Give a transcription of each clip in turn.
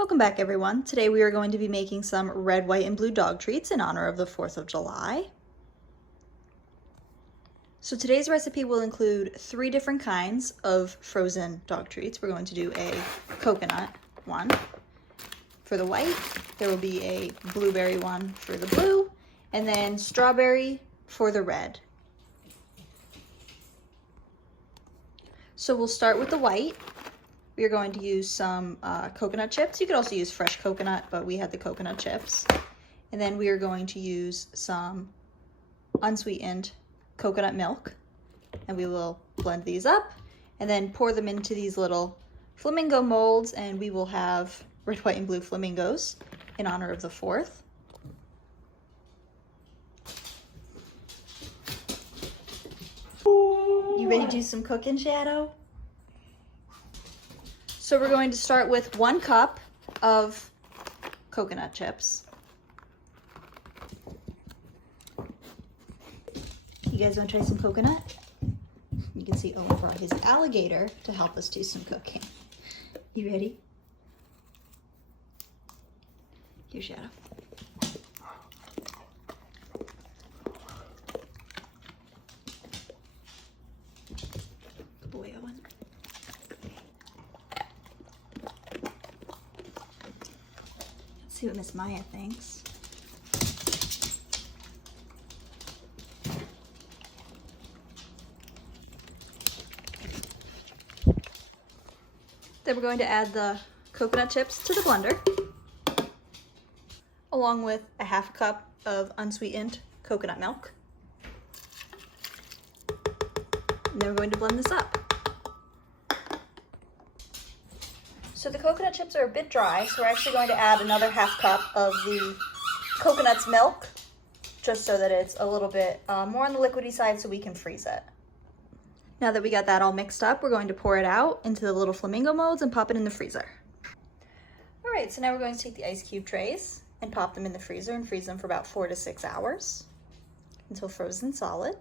Welcome back, everyone. Today we are going to be making some red, white, and blue dog treats in honor of the 4th of July. So today's recipe will include 3 different kinds of frozen dog treats. We're going to do a coconut one for the white, there will be a blueberry one for the blue, and then strawberry for the red. So we'll start with the white. We are going to use some coconut chips. You could also use fresh coconut, but we had the coconut chips. And then we are going to use some unsweetened coconut milk. And we will blend these up and then pour them into these little flamingo molds, and we will have red, white, and blue flamingos in honor of the 4th. You ready to do some cooking, Shadow? So we're going to start with 1 cup of coconut chips. You guys want to try some coconut? You can see Owen brought his alligator to help us do some cooking. You ready? Here, Shadow. Good boy, Owen. See what Miss Maya thinks. Then we're going to add the coconut chips to the blender, along with a 1/2 cup of unsweetened coconut milk. And then we're going to blend this up. So the coconut chips are a bit dry, so we're actually going to add another 1/2 cup of the coconut's milk, just so that it's a little bit more on the liquidy side so we can freeze it. Now that we got that all mixed up, we're going to pour it out into the little flamingo molds and pop it in the freezer. All right, so now we're going to take the ice cube trays and pop them in the freezer and freeze them for about 4 to 6 hours until frozen solid.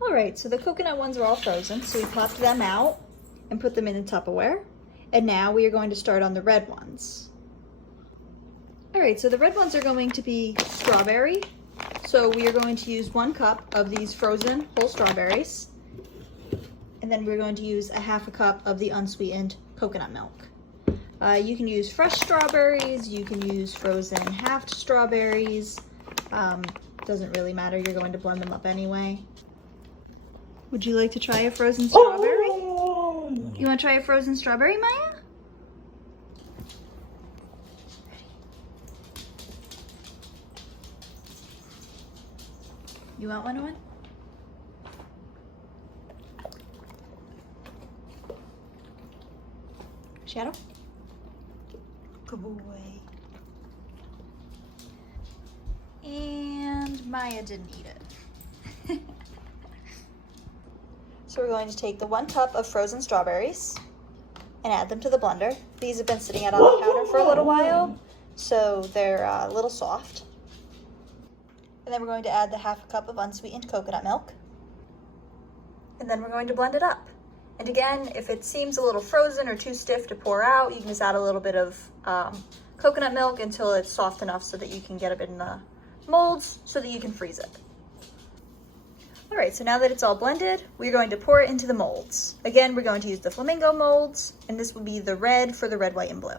All right, so the coconut ones are all frozen, so we popped them out and put them in a Tupperware. And now we are going to start on the red ones. All right, so the red ones are going to be strawberry. So we are going to use 1 cup of these frozen whole strawberries. And then we're going to use a 1/2 cup of the unsweetened coconut milk. You can use fresh strawberries, you can use frozen halved strawberries. Doesn't really matter, you're going to blend them up anyway. Would you like to try a frozen strawberry? You want to try a frozen strawberry, Maya? You want one, Owen? Shadow? Good boy. And Maya didn't eat it. So we're going to take the 1 cup of frozen strawberries and add them to the blender. These have been sitting out on the counter for a little while, so they're a little soft. And then we're going to add the 1/2 cup of unsweetened coconut milk. And then we're going to blend it up. And again, if it seems a little frozen or too stiff to pour out, you can just add a little bit of coconut milk until it's soft enough so that you can get it in the molds so that you can freeze it. All right, so now that it's all blended, we're going to pour it into the molds. Again, we're going to use the flamingo molds, and this will be the red for the red, white, and blue.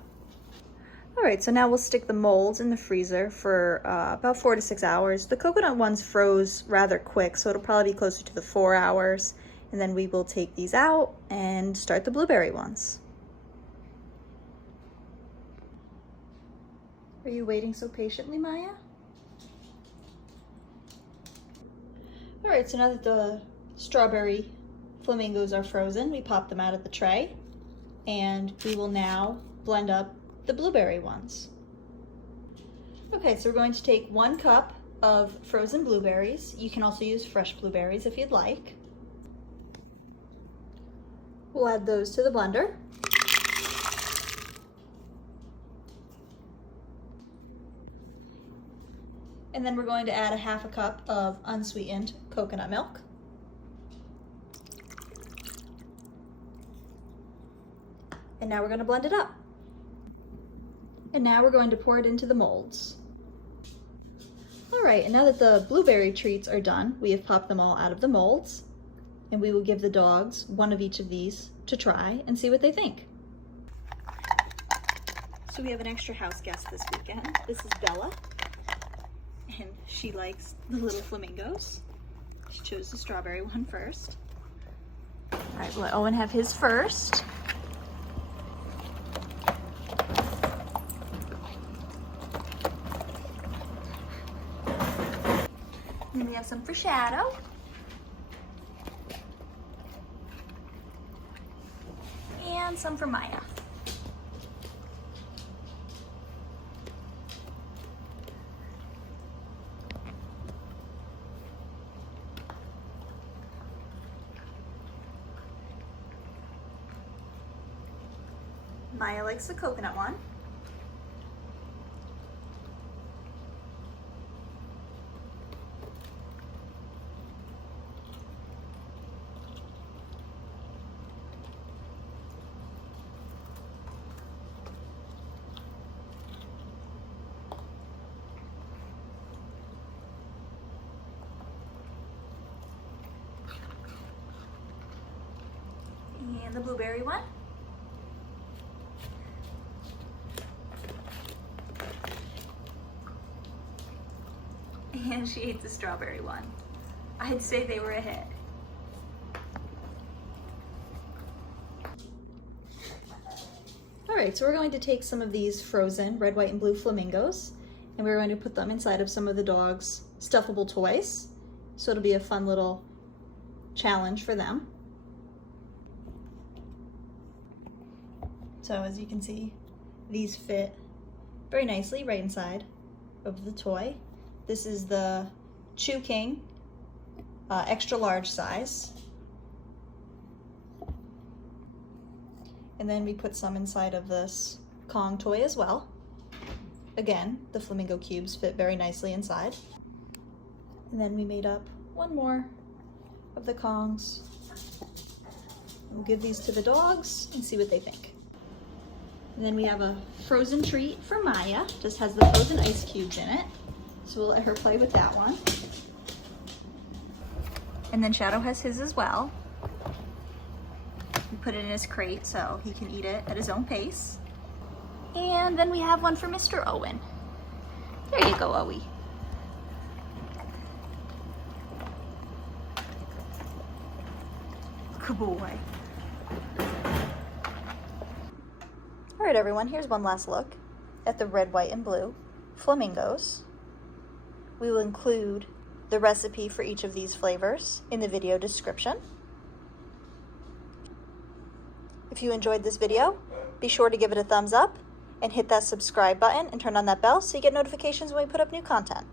All right, so now we'll stick the molds in the freezer for about 4 to 6 hours. The coconut ones froze rather quick, so it'll probably be closer to the 4 hours. And then we will take these out and start the blueberry ones. Are you waiting so patiently, Maya? All right, so now that the strawberry flamingos are frozen, we pop them out of the tray, and we will now blend up the blueberry ones. Okay, so we're going to take 1 cup of frozen blueberries. You can also use fresh blueberries if you'd like. We'll add those to the blender. And then we're going to add a 1/2 cup of unsweetened coconut milk. And now we're going to blend it up. And now we're going to pour it into the molds. All right, and now that the blueberry treats are done, we have popped them all out of the molds, and we will give the dogs one of each of these to try and see what they think. So we have an extra house guest this weekend. This is Bella, and she likes the little flamingos. She chose the strawberry one first. All right, we'll let Owen have his first. And then we have some for Shadow. And some for Maya. Maya likes the coconut one. And the blueberry one. And she ate the strawberry one. I'd say they were a hit. All right, so we're going to take some of these frozen red, white, and blue flamingos, and we're going to put them inside of some of the dogs' stuffable toys. So it'll be a fun little challenge for them. So as you can see, these fit very nicely right inside of the toy. This is the Chew King, extra large size. And then we put some inside of this Kong toy as well. Again, the flamingo cubes fit very nicely inside. And then we made up one more of the Kongs. We'll give these to the dogs and see what they think. And then we have a frozen treat for Maya, just has the frozen ice cubes in it. So we'll let her play with that one. And then Shadow has his as well. We put it in his crate so he can eat it at his own pace. And then we have one for Mr. Owen. There you go, Owie. Good boy. All right, everyone, here's one last look at the red, white, and blue flamingos. We will include the recipe for each of these flavors in the video description. If you enjoyed this video, be sure to give it a thumbs up and hit that subscribe button and turn on that bell so you get notifications when we put up new content.